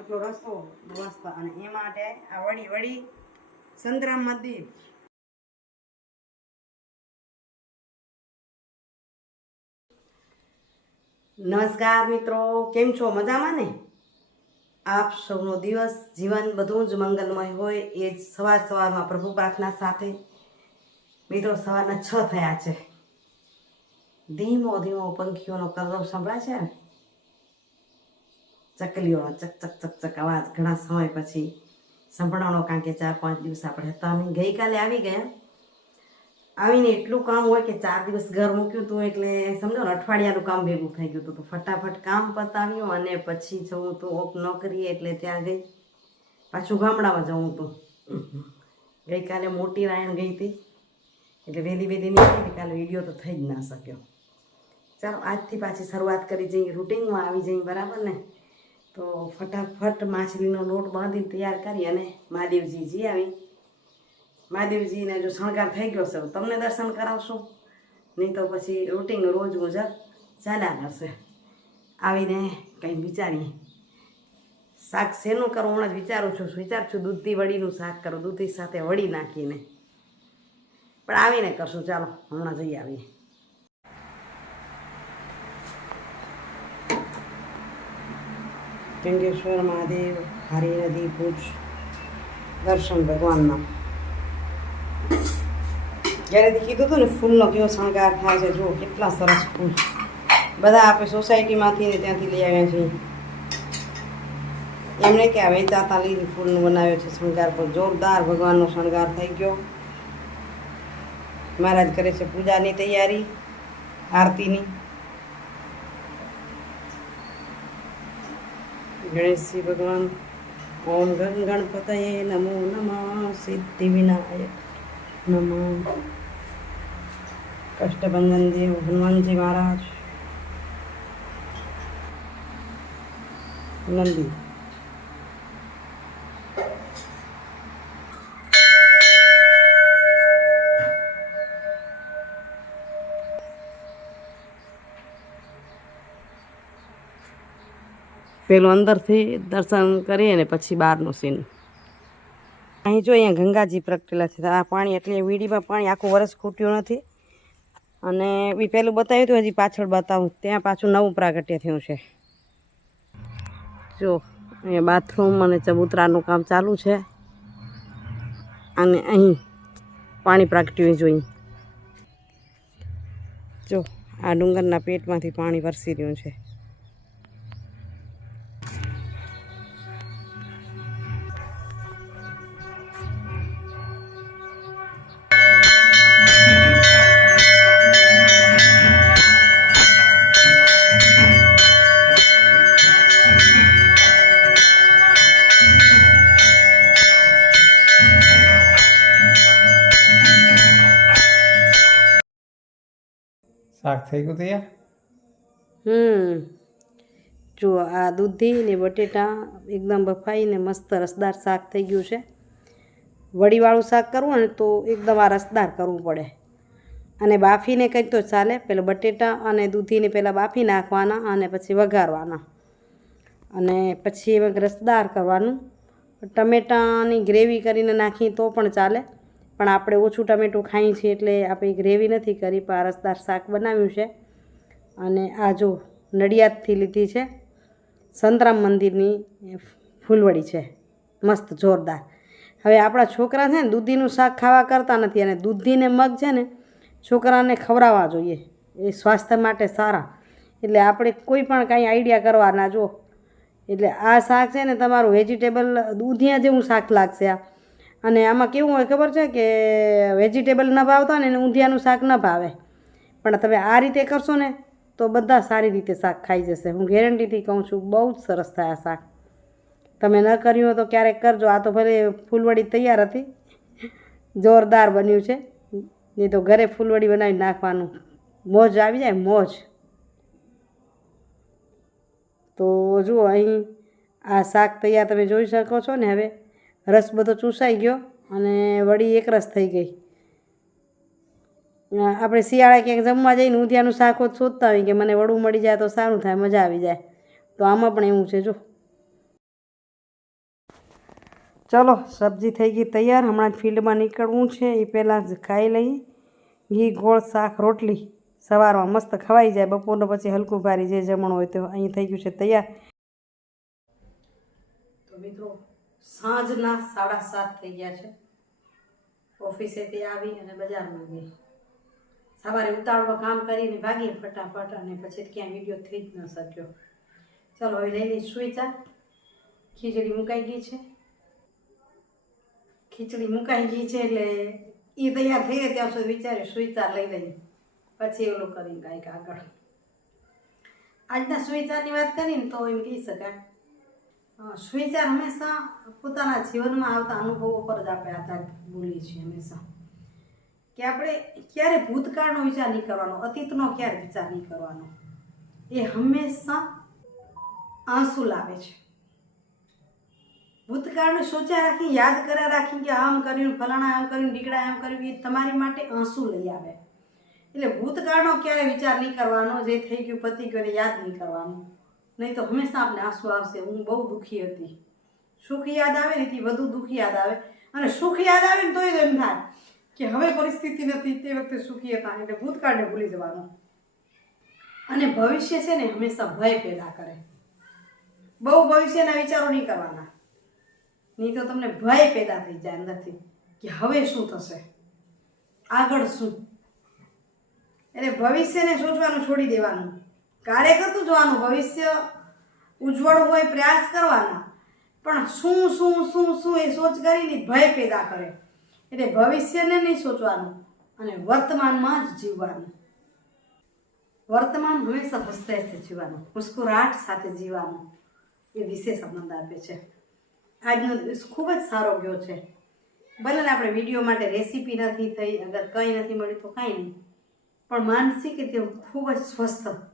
આટલો રસ્તો મસ્ત અને એ માટે આ વળી વળી સંતરામ મંદિર. નમસ્કાર મિત્રો, કેમ છો? મજામાં ને? આપ સૌનો દિવસ, જીવન બધું જ મંગલમય હોય એ જ સવાર સવારમાં પ્રભુ પ્રાર્થના સાથે. મિત્રો, સવારના છ થયા છે. ધીમો ધીમો પંખીઓનો કલરવ સંભળાય છે ને? ચકલીઓનો ચક ચક ચક ચક અવાજ ઘણા સમય પછી સંભળાણો કારણ કે ચાર, પાંચ દિવસ આપણે હતા નહીં. ગઈકાલે આવી ગયા. આવીને એટલું કામ હોય કે ચાર દિવસ ઘર મૂક્યું હતું એટલે સમજો ને, અઠવાડિયાનું કામ ભેગું થઈ ગયું હતું તો ફટાફટ કામ પતાવ્યું અને પછી જવું તો ઓપ નોકરીએ એટલે ત્યાં ગઈ. પાછું ગામડામાં જવું હતું ગઈકાલે મોટી રાયણ ગઈ હતી. એટલે વહેલી વહેલી નીકળી કાલે વીડિયો તો થઈ જ ના શક્યો. ચાલો, આજથી પાછી શરૂઆત કરી જઈએ. રૂટિનમાં આવી જઈએ, બરાબર ને? તો ફટાફટ માછલીનો લોટ બાંધીને તૈયાર કરી અને મહાદેવજી જી આવી. મહાદેવજીને જો શણગાર થઈ ગયો છે તમને દર્શન કરાવશું. નહીં તો પછી રૂટિન રોજ મુજબ ચાલ્યા કરશે. આવીને કંઈ વિચારીએ. શાક શેનું કરું, હમણાં જ વિચારું છું. વિચારું છું દૂધથી વડીનું શાક કરું, દૂધથી સાથે વડી નાખીને. પણ આવીને કરશું. ચાલો, હમણાં જઈ આવીએ. ગંગેશ્વર મહાદેવ, હારી નદી ભુજ, દર્શન ભગવાનના જ્યારેથી કીધું હતું ને, ફૂલનો કેવો શણગાર થાય છે, જુઓ, કેટલા સરસ ફૂલ. બધા આપણે સોસાયટીમાંથી ને ત્યાંથી લઈ આવ્યા છીએ. એમણે કે આ વેચાતા લીધી ફૂલનું બનાવ્યો છે શણગાર પર જોરદાર ભગવાનનો શણગાર થઈ ગયો. મહારાજ કરે છે પૂજાની તૈયારી, આરતીની. ગણેશજી ભગવાન ઓમ ગણ ગણપતયે નમો નમઃ સિદ્ધિ વિનાયક નમો કષ્ટભંજન દેવ હનુમાનજી મહારાજ નંદી પેલું અંદરથી દર્શન કરીએ ને પછી બહારનું સીન અહીં જો અહીંયા ગંગાજી પ્રગટેલા છે. આ પાણી એટલે વીડીમાં પાણી આખું વરસ ખૂટ્યું નથી. અને બી પેલું બતાવ્યું હતું, હજી પાછળ બતાવું. ત્યાં પાછું નવું પ્રાગટ્ય થયું છે. જો, અહીંયા બાથરૂમ અને ચબૂતરાનું કામ ચાલુ છે. અને અહીં પાણી પ્રાગટ્યું જોઈએ જો, આ ડુંગરના પેટમાંથી પાણી વરસી રહ્યું છે. શાક થઈ ગયું તૈયાર? હમ. જો આ દૂધી ને બટેટા એકદમ બફાઈને મસ્ત રસદાર શાક થઈ ગયું છે. વડીવાળું શાક કરવું ને તો એકદમ આ રસદાર કરવું પડે. અને બાફીને કંઈક તો ચાલે. પેલા બટેટા અને દૂધીને પહેલાં બાફી નાખવાના અને પછી વઘારવાના. અને પછી રસદાર કરવાનું. ટમેટાની ગ્રેવી કરીને નાખી તો પણ ચાલે. પણ આપણે ઓછું ટમેટું ખાઈએ છીએ એટલે આપણે ગ્રેવી નથી કરી, પણ આ રસદાર શાક બનાવ્યું છે. અને આ જો નડિયાદથી લીધી છે, સંતરામ મંદિરની ફૂલવડી છે. મસ્ત, જોરદાર. હવે આપણા છોકરા છે ને, દૂધીનું શાક ખાવા કરતા નથી અને દૂધીને મગ છે ને, છોકરાને ખવડાવવા જોઈએ. એ સ્વાસ્થ્ય માટે સારા. એટલે આપણે કોઈ પણ કાંઈ આઈડિયા કરવાના જો એટલે આ શાક છે ને, તમારું વેજીટેબલ દૂધિયા જેવું શાક લાગશે આ. અને આમાં કેવું હોય ખબર છે કે વેજીટેબલ ન ભાવતા ને ઊંધિયાનું શાક ન ભાવે. પણ તમે આ રીતે કરશો ને, તો બધા સારી રીતે શાક ખાઈ જશે. હું ગેરંટીથી કહું છું, બહુ જ સરસ થાય આ શાક. તમે ન કર્યું હોય તો ક્યારેક કરજો. આ તો ભલે ફૂલવડી તૈયાર હતી. જોરદાર બન્યું છે. નહીં તો ઘરે ફૂલવડી બનાવી નાખવાનું. મોજ આવી જાય, મોજ. તો જુઓ અહીં આ શાક તૈયાર તમે જોઈ શકો છો ને હવે. રસ બધો ચૂસાઈ ગયો અને વળી એક રસ થઈ ગઈ. આપણે શિયાળા ક્યાંક જમવા જઈને ઉધિયાનું શાક જ શોધતા હોય કે મને વડું મળી જાય તો સારું થાય, મજા આવી જાય. તો આમાં પણ એવું છે, જો. ચલો, સબ્જી થઈ ગઈ તૈયાર. હમણાં ફિલ્ડમાં નીકળવું છે. એ પહેલાં જ ખાઈ લઈ. ઘી, ગોળ, શાક, રોટલી સવારમાં મસ્ત ખવાઈ જાય. બપોરનો પછી હલકું ભારી જે જમણ હોય તો અહીં થઈ ગયું છે તૈયાર. મિત્રો સાંજના સાડા સાત થઈ ગયા છે. ઓફિસેથી આવી અને બજારમાં ગઈ. સવારે ઉતાવળમાં કામ કરીને ભાગીએ ફટાફટ અને પછી ક્યાંય વીડિયો થઈ જ ન શક્યો. ચાલો, હવે લઈ લઈ સુઈ ખીચડી મુકાઈ ગઈ છે. ખીચડી મુકાઈ ગઈ છે એટલે એ તૈયાર થઈ ત્યાં સુધી વિચાર્યું સુઈતા લઈ લઈ પછી ઓલું કરીને કાંઈક આગળ. આજના સુવિચારની વાત કરીને તો એમ કહી શકાય. સુવિચાર હંમેશા પોતાના જીવનમાં આવતા અનુભવો પર જ આપણે આધાર બોલીએ છીએ હંમેશા. કે આપણે ક્યારે ભૂતકાળનો વિચાર નહીં કરવાનો, અતીતનો ક્યારે વિચાર નહીં કરવાનો, એ હંમેશા આંસુ લાવે છે. ભૂતકાળને સોચ્યા રાખી યાદ કર્યા રાખી કે આમ કર્યું, ફલાણા આમ કર્યું દીકડા આમ કર્યું, એ તમારી માટે આંસુ લઈ આવે. એટલે ભૂતકાળનો ક્યારે વિચાર નહીં કરવાનો, જે થઈ ગયું પતિ ગયું યાદ નહીં કરવાનું. નહીં તો હંમેશા આપણે આંસુ આવશે. હું બહુ દુઃખી હતી. સુખ યાદ આવે ને એથી વધુ દુઃખ યાદ આવે. અને સુખ યાદ આવે ને તોય એમ થાય કે હવે પરિસ્થિતિ નથી, તે વખતે સુખી હતા. એટલે ભૂતકાળને ભૂલી જવાનું. અને ભવિષ્ય છે ને હંમેશા ભય પેદા કરે. બહુ ભવિષ્યના વિચારો નહીં કરવાના. નહીં તો તમને ભય પેદા થઈ જાય અંદરથી કે હવે શું થશે? આગળ શું? એટલે ભવિષ્યને સોચવાનું છોડી દેવાનું. કાર્ય કરતું જવાનું ભવિષ્ય ઉજ્જવળ હોય, પ્રયાસ કરવાના, પણ શું શું શું શું એ સોચ કરીને ભય પેદા કરે? એટલે ભવિષ્યને નહીં સોચવાનું અને વર્તમાનમાં જ જીવવાનું. વર્તમાન હંમેશા હસતે હસતે જીવવાનું, મુસ્કુરાટ સાથે જીવવાનું એ વિશેષ આનંદ આપે છે. આજનો દિવસ ખૂબ જ સારો ગયો છે. ભલે ને આપણે વીડિયો માટે રેસીપી નથી થઈ, અગર કંઈ નથી મળ્યું તો કાંઈ નહીં. પણ માનસિક રીતે ખૂબ જ સ્વસ્થ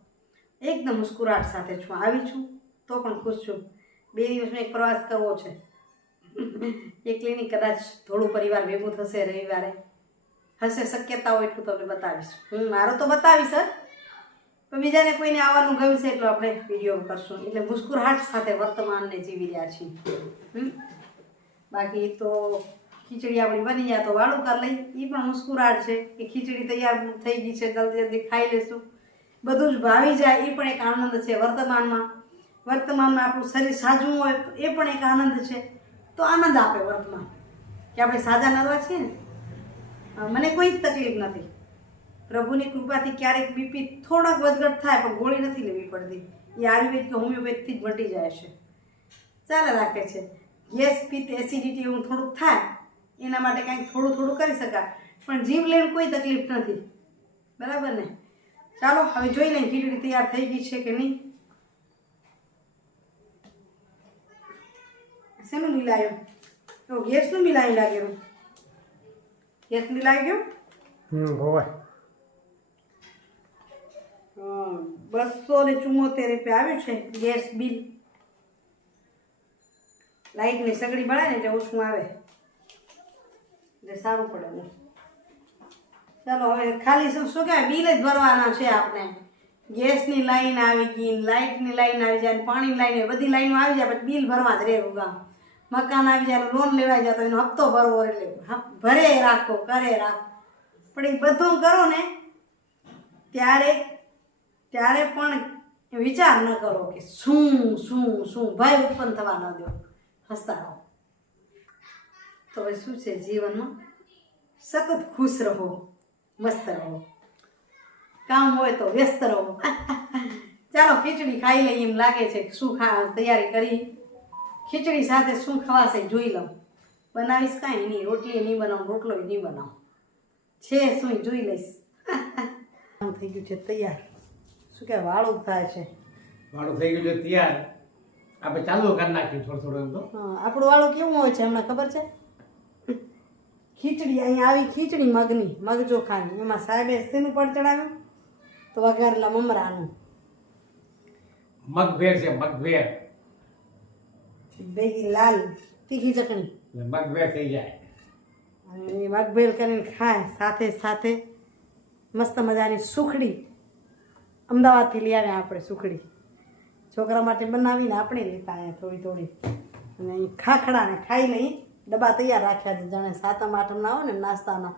એકદમ મુસ્કુરાટ સાથે છું. આવી છું તો પણ ખુશ છું. બે દિવસમાં એક પ્રવાસ કરવો છે. એકલીની કદાચ થોડું પરિવાર ભેગું થશે રવિવારે. હશે શક્યતા હોય એટલું તમને બતાવીશ. હું, મારો તો બતાવીશ જ પણ બીજાને કોઈને આવવાનું ગમશે એટલું આપણે વીડિયો કરશું. એટલે મુસ્કુરાટ સાથે વર્તમાનને જીવી રહ્યા છીએ. બાકી તો ખીચડી આપણી બની જાય તો વાળું કરી લઈ એ પણ મુસ્કુરાટ છે. કે ખીચડી તૈયાર થઈ ગઈ છે. જલ્દી જલ્દી ખાઈ લેશું. બધું જ ભાવી જાય, એ પણ એક આનંદ છે વર્તમાનમાં. વર્તમાનમાં આપણું શરીર સાજવું હોય, તો એ પણ એક આનંદ છે. તો આનંદ આપે વર્તમાન. કે આપણે સાજા નરવા છીએ ને? મને કોઈ જ તકલીફ નથી. પ્રભુની કૃપાથી ક્યારેક બીપી થોડાક વધઘટ થાય, પણ ગોળી નથી લેવી પડતી. એ આયુર્વેદ કે હોમિયોપેથથી જ મટી જાય છે. ચાલે રાખે છે. ગેસ પિત્ત એસિડિટી એવું થોડુંક થાય, એના માટે કાંઈક થોડું થોડું કરી શકાય. પણ જીવ લેવું કોઈ તકલીફ નથી. બરાબર ને? ચાલો હવે જોઈ લઈએ ખીચડી તૈયાર થઈ ગઈ છે કે નહીં. શેનું મિલાયું તો ગેસનું મિલાયું લાગેલું ગેસ મિલાઈ ગયું? હમ હોય બસો ને ચુમ્મોતેર રૂપિયા આવ્યું છે ગેસ બિલ. લાઇટની સગડી મળે ને એટલે ઓછું આવે. એટલે સારું પડે ચાલો, હવે ખાલી શું શું કહેવાય? બિલ જ ભરવાના છે આપણે. ગેસની લાઈન આવી ગઈ લાઇટની લાઈન આવી જાય, પાણીની લાઈન બધી લાઈનો આવી જાય, પછી બિલ ભરવા જ રહેવું ગામ મકાન આવી જાય, લોન લેવાઈ જાય, તો એનો હપ્તો ભરવો એટલે ભરે રાખો, કરે રાખો. પણ એ બધું કરો ને, ત્યારે ત્યારે પણ વિચાર ન કરો કે શું શું શું. ભય ઉત્પન્ન થવા ન દો. હસતા રહો. તો શું છે જીવનમાં? સતત ખુશ રહો. મસ્ત રહો. કામ હોય તો વ્યસ્ત રહો. ચાલો ખીચડી ખાઈ લઈએ એમ લાગે છે કે શું ખા તૈયારી કરી. ખીચડી સાથે શું ખવાશે જોઈ લઉં. બનાવીશ કાંઈ નહીં રોટલી નહીં બનાવું રોટલો નહીં બનાવું. છે શું જોઈ લઈશ. આમ થઈ ગયું છે તૈયાર. શું કે વાળું થાય છે? વાળું થઈ ગયું છે તૈયાર. આપણે ચાલુ કરી નાખ્યું થોડું થોડું એમ તો. આપણું વાળું કેવું હોય છે હમણાં ખબર છે? ખીચડી અહીંયા આવી ખીચડી મગની મગ ચોખાની. એમાં સાહેબે શેનું પણ ચડાવ્યું? તો વઘારેલા મમરાનું. મગભેર છે મગભેર. ભેગી લાલ તીખી ચટણી. મગભેર થઈ જાય. અને મગભેર કરીને ખાય સાથે સાથે મસ્ત મજાની સુખડી. અમદાવાદથી લઈ આવ્યા આપણે સુખડી. છોકરા માટે બનાવીને આપણે લેતા આવ્યા થોડી થોડી. અને ખાખડાને ખાઈ લઈ ડબ્બા તૈયાર રાખ્યા છે. જાણે સાતમ આઠમના હોય ને નાસ્તાના.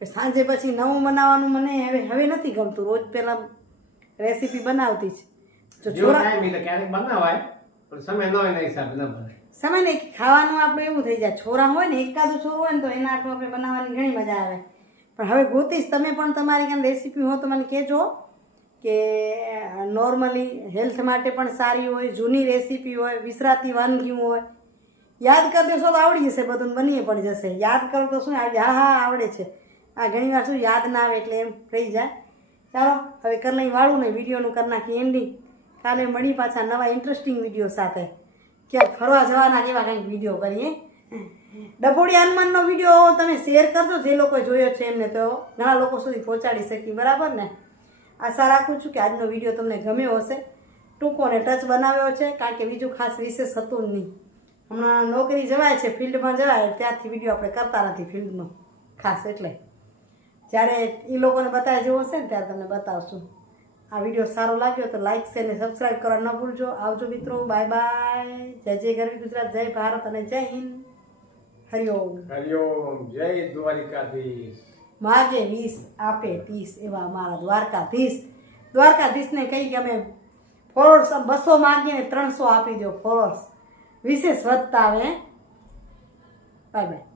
સાંજે પછી નવું બનાવવાનું મને હવે હવે નથી ગમતું. રોજ પેલા રેસીપી બનાવતી છે જો ક્યારેક બનાવાય પણ સમય ન હોય એના હિસાબે ન બને સમય ને ખાવાનું આપણે એવું થઈ જાય. છોરા હોય ને એકાદું છોરું હોય ને તો એના આટલું આપણે બનાવવાની ઘણી મજા આવે. પણ હવે ગોતીશ તમે પણ તમારી કાંઈ રેસીપી હોય તો મને કહેજો. કે નોર્મલી હેલ્થ માટે પણ સારી હોય, જૂની રેસીપી હોય, વિસરાતી વાનગીઓ હોય. યાદ કરતો તો આવડી જશે બધું બનીએ પણ જશે. યાદ કરો તો શું આવડે હા હા, આવડે છે. આ ઘણી વાર શું, યાદ ના આવે એટલે એમ થઈ જાય. ચાલો, હવે કરી વાળું ને વિડીયોનું કરી નાખી એન્ડિંગ કાલે મળી પાછા નવા ઇન્ટરેસ્ટિંગ વીડિયો સાથે. ક્યાંક ફરવા જવાના જેવા કંઈક વીડિયો કરીએ. ડભોડી હનુમાનનો વીડિયો તમે શેર કરજો, જે લોકો જોયો છે એમને તો. ઘણા લોકો સુધી પહોંચાડી શકી, બરાબર ને? આશા રાખું છું કે આજનો વીડિયો તમને ગમ્યો હશે. ટૂંકો અને ટચ બનાવ્યો છે, કારણ કે બીજું ખાસ વિશેષ હતું નહીં. હમણાં નોકરી જવાય છે, ફિલ્ડમાં જવાય, ત્યારથી વીડિયો આપણે કરતા નથી ફિલ્ડનો. ખાસ એટલે. જ્યારે એ લોકોને બતાવી જેવો હશે ને, ત્યારે તમને બતાવશું. આ વીડિયો સારો લાગ્યો તો લાઈક, શેર ને સબસ્ક્રાઈબ કરવા ન ભૂલજો. આવજો મિત્રો, બાય બાય. જય જય ગરવી ગુજરાત, જય ભારત અને જય હિન્દ. હરિઓમ હરિઓમ જય દ્વારિકાધીશ. માગે વીસ, આપે ત્રીસ એવા અમારા દ્વારકાધીશ. દ્વારકાધીશને કહી કે અમે ફોલોઅર્સ બસો માગીને ત્રણસો આપી દો ફોલોઅર્સ વિશેષ વધતા આવે. Bye bye